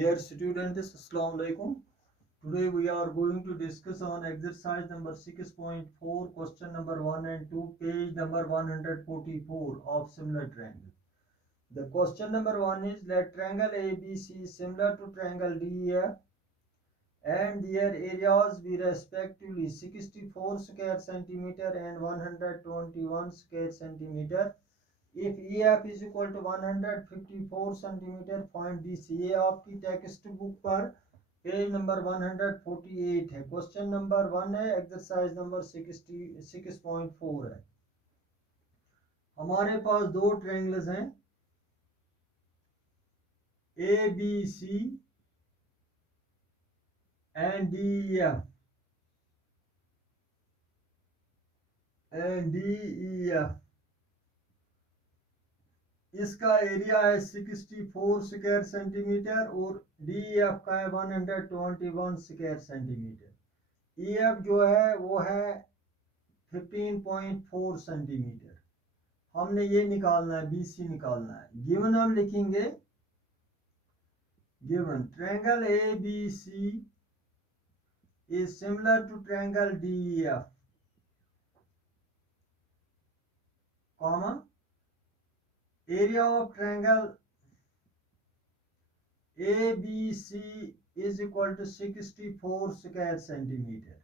Dear students, Assalamu alaikum. Today we are going to discuss on exercise number 6.4, question number 1 and 2, page number 144 of similar triangle. The question number 1 is, let triangle ABC similar to triangle DEF and their areas be respectively 64 square centimeter and 121 square centimeter. If EF is equal to 154 centimetre, find DC. ये आपकी text book पर page number 148 है. Question number 1 है, exercise number 6.4 है. हमारे पास दो triangles हैं, ABC and DEF and DEF. इसका एरिया है 64 स्क्वायर सेंटीमीटर और DEF का है 121 स्क्वायर सेंटीमीटर. EF जो है वो है 15.4 सेंटीमीटर. हमने ये निकालना है, BC निकालना है. गिवन हम लिखेंगे, given triangle ABC is similar to triangle DEF, comma, area of triangle ABC is equal to 64 square centimeter.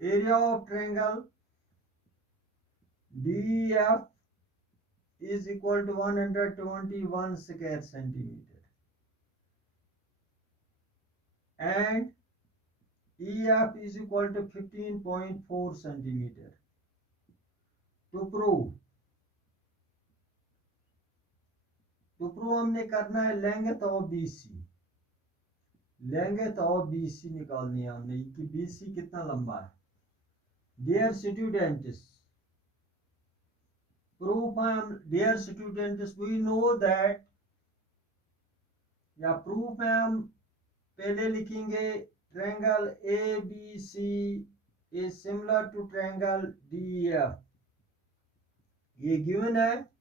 Area of triangle DEF is equal to 121 square centimeter. And EF is equal to 15.4 centimeter. To prove हमने करना है length of BC. Length of BC निकालनी है हमने कि BC कितना लंबा है. डियर स्टूडेंट्स, प्रूफ हम, dear students, we know that, या प्रूफ में हम पहले लिखेंगे triangle ABC is similar to triangle DEF. ये गिवन है.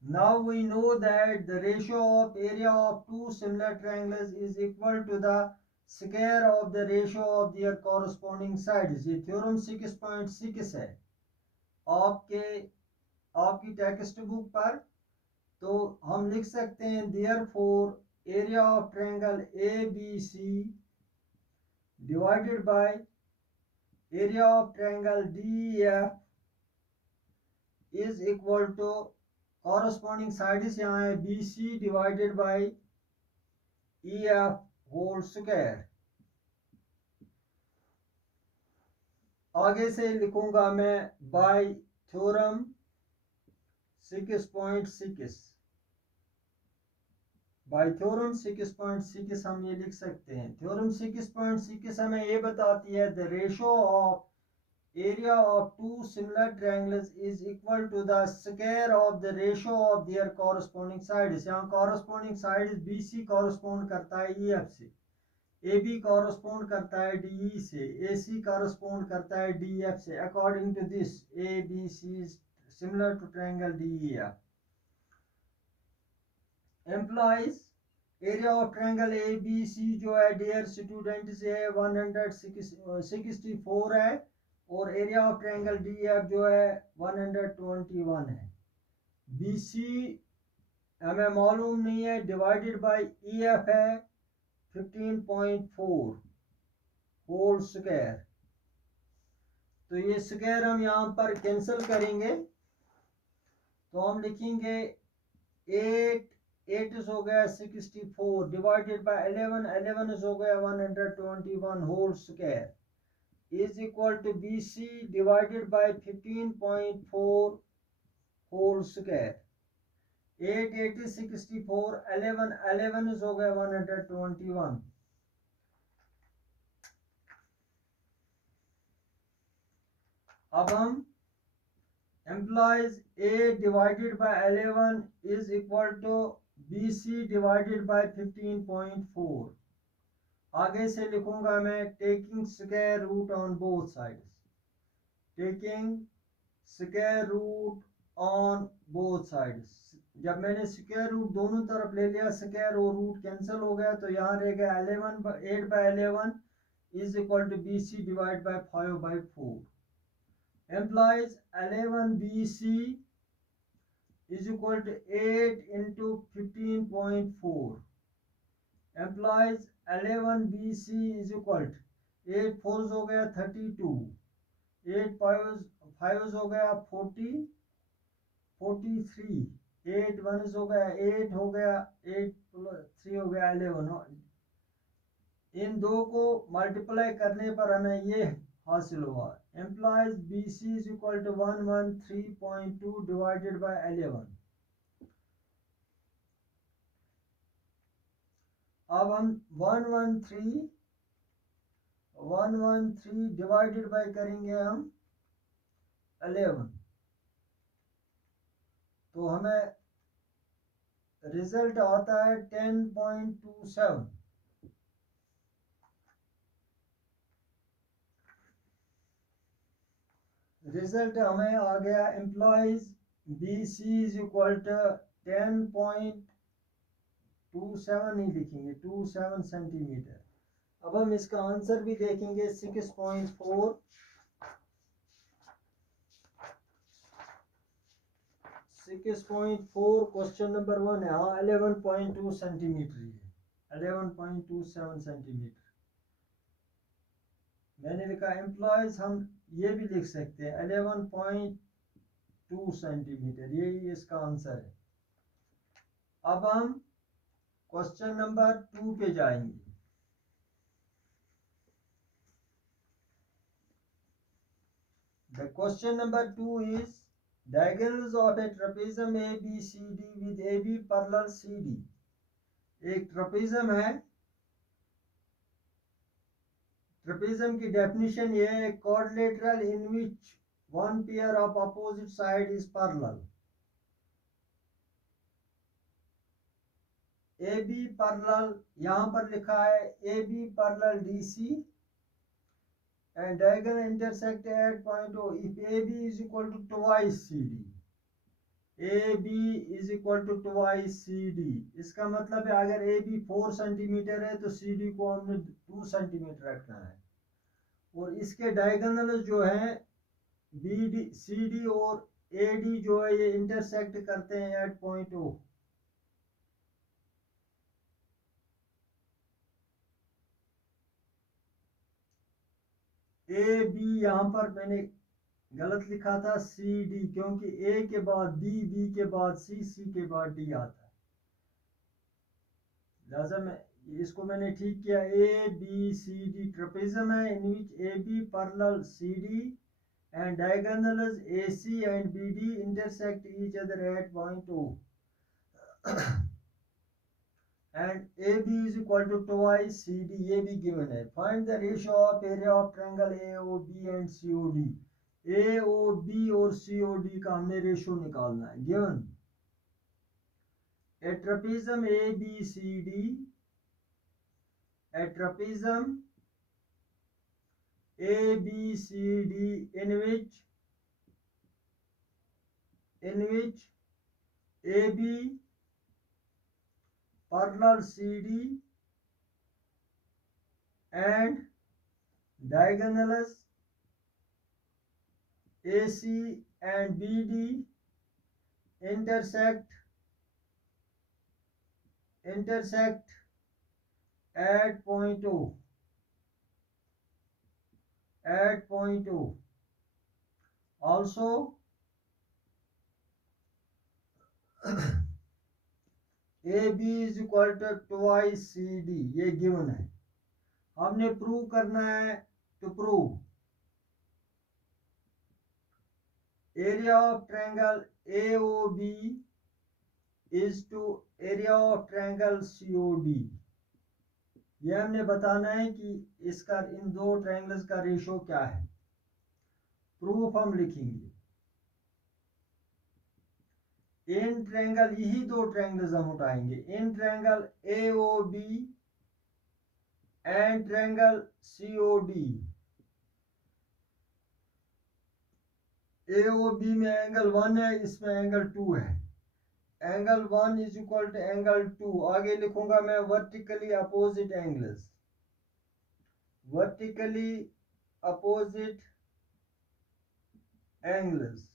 Now we know that the ratio of area of two similar triangles is equal to the square of the ratio of their corresponding sides. ये theorem 6.6 है आपकी text book पर. तो हम लिख सकते हैं, therefore area of triangle ABC divided by area of triangle DEF is equal to corresponding sides यहाँ है BC divided by EF whole square. आगे से लिखूंगा मैं by theorem 6.6. by theorem 6.6 हम ये लिख सकते हैं. theorem 6.6 हमें ये बताती है the ratio of area of two similar triangles is equal to the square of the ratio of their corresponding sides. यहाँ corresponding sides BC correspond करता है EF से, AB correspond करता है DE से, AC correspond करता है DF से. According to this, ABC is similar to triangle DEF. Implies area of triangle ABC जो है डियर स्टूडेंट से 164 है और एरिया ऑफ ट्रायंगल DEF जो है 121 है. BC हमें मालूम नहीं है, डिवाइडेड बाय EF है 15.4 होल स्क्वायर. तो ये स्क्वायर हम यहाँ पर कैंसिल करेंगे. तो हम लिखेंगे 8 हो गया 64 डिवाइडेड बाय 11 हो गया 121 whole square is equal to BC divided by 15.4 whole square. 8 is 64, 11 हो गया 121. अब हम implies 8 divided by 11 is equal to BC divided by 15.4. आगे से लिखूंगा मैं taking square root on both sides. Taking square root on both sides. जब मैंने स्क्वायर रूट दोनों तरफ ले लिया, स्क्वायर और रूट कैंसिल हो गया, तो यहाँ रह गया 8/11 is equal to BC divide by 5/4 implies 11BC is equal to 8 into 15.4 implies 11BC is equal to 8 4 हो गया 32, 8 5 हो गया 43, 8 1 हो गया 8 हो गया 8 3 हो गया 11। इन दो को मल्टीप्लाई करने पर हमें ये हासिल हुआ, implies BC is equal to 113.2 divided by 11। अब हम 113 डिवाइडेड बाय करेंगे हम 11, तो हमें रिजल्ट आता है 10.27। रिजल्ट हमें आ गया, implies BC is equal to 10.27 ही लिखेंगे, 27 सेंटीमीटर। अब हम इसका आंसर भी देखेंगे 6.4 क्वेश्चन नंबर 1 है। हाँ 11.2 सेंटीमीटर ही है, 11.27 सेंटीमीटर। मैंने लिखा एम्प्लॉयज, हम ये भी लिख सकते हैं 11.2 सेंटीमीटर, यही इसका आंसर है। अब हम क्वेश्चन नंबर 2 पे जाएंगे। The question number 2 is diagonals of a trapezium ABCD with AB parallel CD। एक ट्रपेजियम है, ट्रपेजियम की डेफिनेशन ये है, quadrilateral in which one pair of opposite side is parallel। AB parallel यहाँ पर लिखा है AB parallel DC and diagonal intersect at point O if AB is equal to twice CD। AB is equal to twice CD, इसका मतलब है अगर AB 4 centimetre है तो CD को हमने 2 सेंटीमीटर रखना है। और इसके डायगोनल जो है BD CD और AD जो है ये इंटरसेक्ट करते हैं एट पॉइंट O। AB यहाँ पर मैंने गलत लिखा था CD, क्योंकि A के बाद B, B के बाद C, C के बाद D आता है, लिहाजा मैं इसको मैंने ठीक किया। ABCD ट्रपेजियम है इन विच AB parallel CD and diagonals AC and BD intersect each other at point O and AB is equal to twice CD, ये भी given है। Find the ratio of area of triangle AOB and COD। AOB और COD का हमने ratio निकालना है। Given a trapezium ABCD, a trapezium ABCD in which AB parallel CD and diagonals AC and BD intersect at point O, also AB is equal to twice CD, ये given है। हमने prove करना है, to prove area of triangle AOB is to area of triangle COD। ये हमने बताना है कि इसका इन दो ट्रायंगल्स का रेशियो क्या है। प्रूफ हम लिखेंगे, इन ट्रायंगल, यही दो ट्रायंगल्स हम उठाएंगे, in triangle AOB and triangle COD। AOB में एंगल 1 है, इसमें एंगल 2 है। Angle 1 is equal to angle 2। आगे लिखूंगा मैं vertically opposite angles, vertically opposite angles.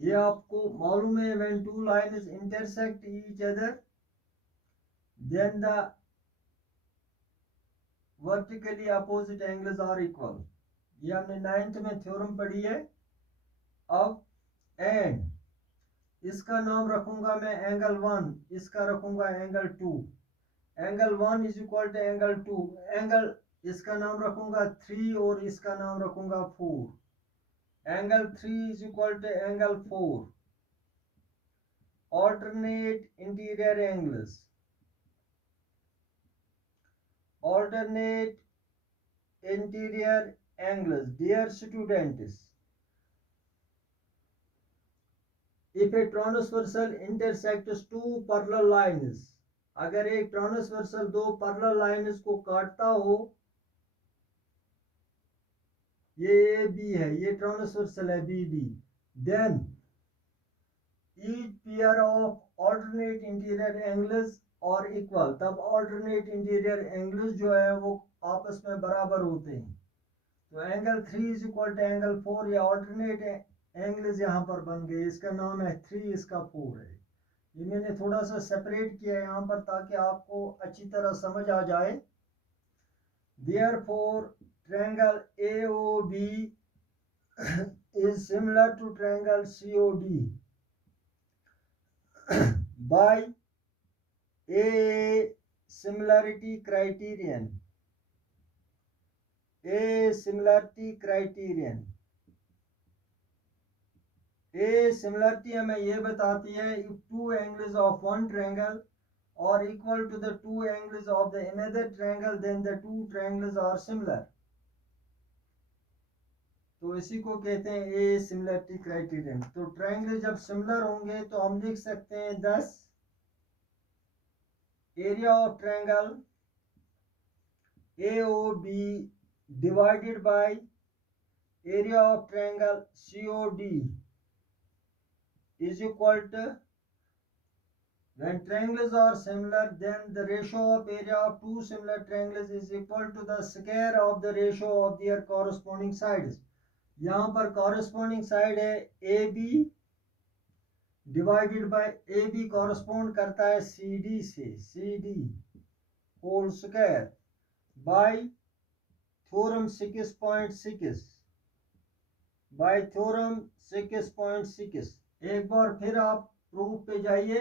ये आपको मालूम है, when two lines intersect each other then the vertically opposite angles are equal. ये हमने 9th में थ्योरम पढ़ी है। अब एंड इसका नाम रखूंगा मैं एंगल 1, इसका रखूंगा angle 2। Angle 1 is equal to angle 2, angle इसका नाम रखूंगा 3 और इसका नाम रखूंगा 4। Angle 3 is equal to angle 4। Alternate interior angles, alternate interior angles. Dear students, if a transversal intersects two parallel lines, अगर एक ट्रांसवर्सल दो पैरेलल लाइन्स को काटता हो, ये ए बी है, ये ट्रांसवर्सल है B D, then each pair of alternate interior angles are equal, तब ऑल्टरनेट इंटीरियर एंगल्स जो है वो आपस में बराबर होते हैं। तो angle 3 is equal to angle 4, या ऑल्टरनेट एंगल्स यहाँ पर बन गए, इसका नाम है 3, इसका 4 है। ये मैंने थोड़ा सा सेपरेट किया है यहाँ पर ताकि आपको अच्छी तरह समझ आ जाए। Therefore, triangle AOB is similar to triangle COD by a similarity criterion. A similarity criterion, a similarity हमें ये बताती है if two angles of one triangle are equal to the two angles of the another triangle then the two triangles are similar। तो इसी को कहते हैं ए similarity criterion. तो ट्रायंगल जब सिमिलर होंगे तो हम लिख सकते हैं 10 area of triangle AOB divided by area of triangle COD is equal to, when triangles are similar then the ratio of area of two similar triangles is equal to the square of the ratio of their corresponding sides। यहाँ पर corresponding side है AB divided by AB correspond करता है CD से, CD whole square by theorem 6.6, by theorem 6.6। एक बार फिर आप प्रूफ पे जाइए।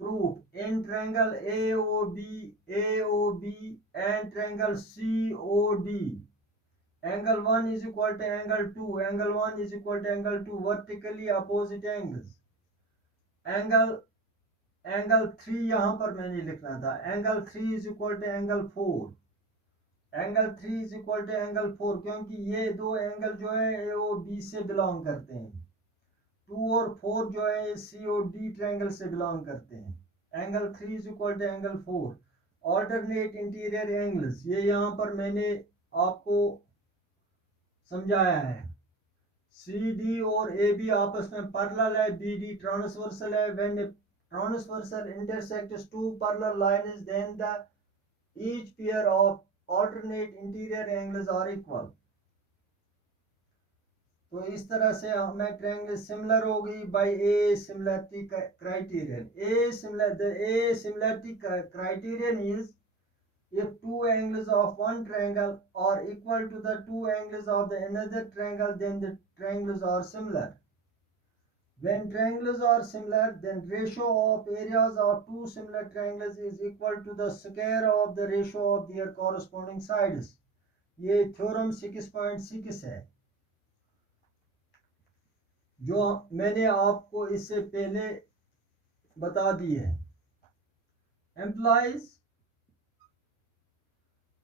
Proof in triangle AOB and triangle COD angle 1 is equal to angle 2, angle 1 is equal to angle 2, vertically opposite angles। Angle 3 यहां पर मैंने लिखना था, angle 3 is equal to angle 4, angle 3 is equal to angle 4 क्योंकि ये दो angle जो है AOB से बिलोंग करते हैं। 2 और 4 जो है COD ट्रायंगल से बिलोंग करते हैं। Angle 3 is equal to angle 4। Alternate interior angles, ये यहाँ पर मैंने आपको समझाया है। CD और AB आपस में पैरेलल है, BD ट्रांसवर्सल है। When transversal intersects two parallel lines then the each pair of alternate interior angles are equal। तो इस तरह से हमें ट्रायंगल सिमिलर होगी by a similarity criterion. A similarity criterion is if two angles of one triangle are equal to the two angles of the another triangle then the triangles are similar। When triangles are similar, then ratio of areas of two similar triangles is equal to the square of the ratio of their corresponding sides। ये theorem 6.6 है जो मैंने आपको इससे पहले बता दी है। Implies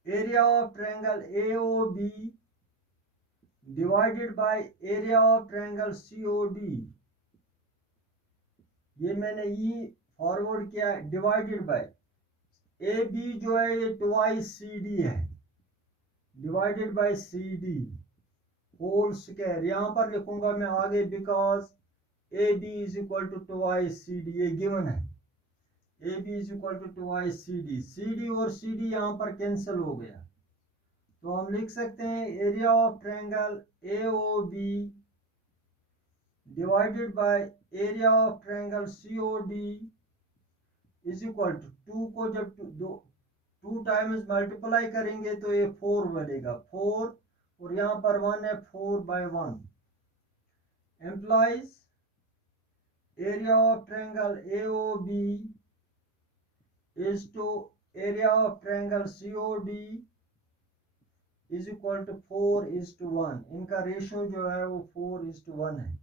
area of triangle AOB divided by area of triangle COD, ये मैंने ई फॉरवर्ड किया डिवाइडेड बाय AB जो है ये ट्वाइस CD है, divided by CD whole square. यहाँ पर लिखूंगा मैं आगे because A B is equal to twice C D, ये गिवन है। A B is equal to twice C D, C D और सी डी यहाँ पर कैंसिल हो गया, तो हम लिख सकते हैं area of triangle A O B divided by area of triangle C O D is equal to, two को जब टू टाइम्स मल्टीप्लाई करेंगे तो ये 4 बनेगा, 4 और यहाँ पर 1 है, 4/1 implies area of triangle A O B is to area of triangle C O D is equal to 4:1, इनका रेशियो जो है वो 4:1 है।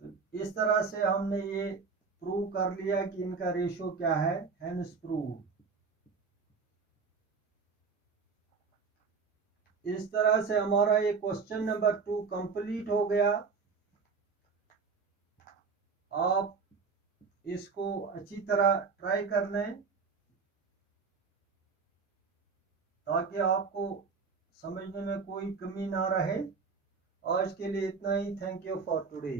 तो इस तरह से हमने ये प्रूव कर लिया कि इनका रेशियो क्या है, हेंस प्रूव। इस तरह से हमारा ये क्वेश्चन नंबर 2 कंप्लीट हो गया। आप इसको अच्छी तरह ट्राई कर लें ताकि आपको समझने में कोई कमी ना रहे। आज के लिए इतना ही। Thank you for today.